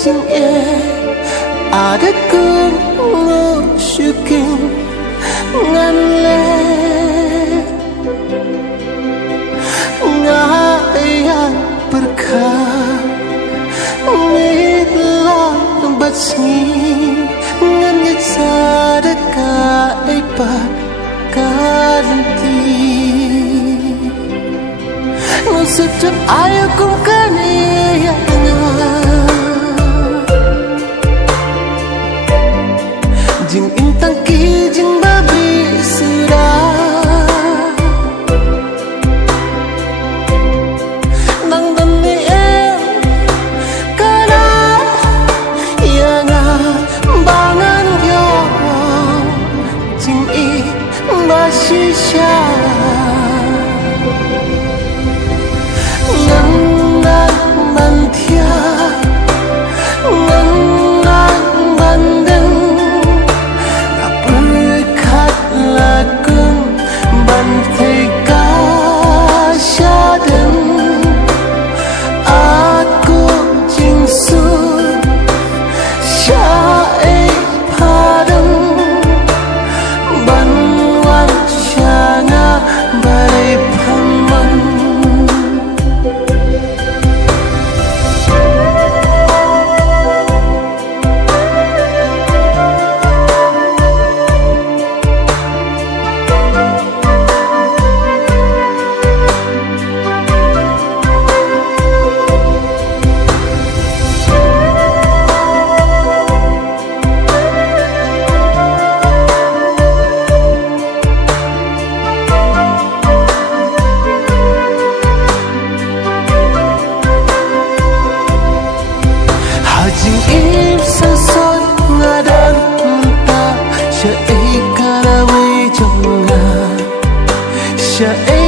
jing e ada kun ngo shuking ngan le ngaya berkah mitlang batsi ngan ngit sadaka ipat kanti no sejak ayo kum kaniya jing intang ki jing babi sira nang dani kana yang bangan yo jing i basisha nang nan mantia nang nan bandeng berkat lakum bantai kasyaden aku jingsun syai padang banwan syana balai paman jing im sasot ngadan muntah syai karawe jonga syai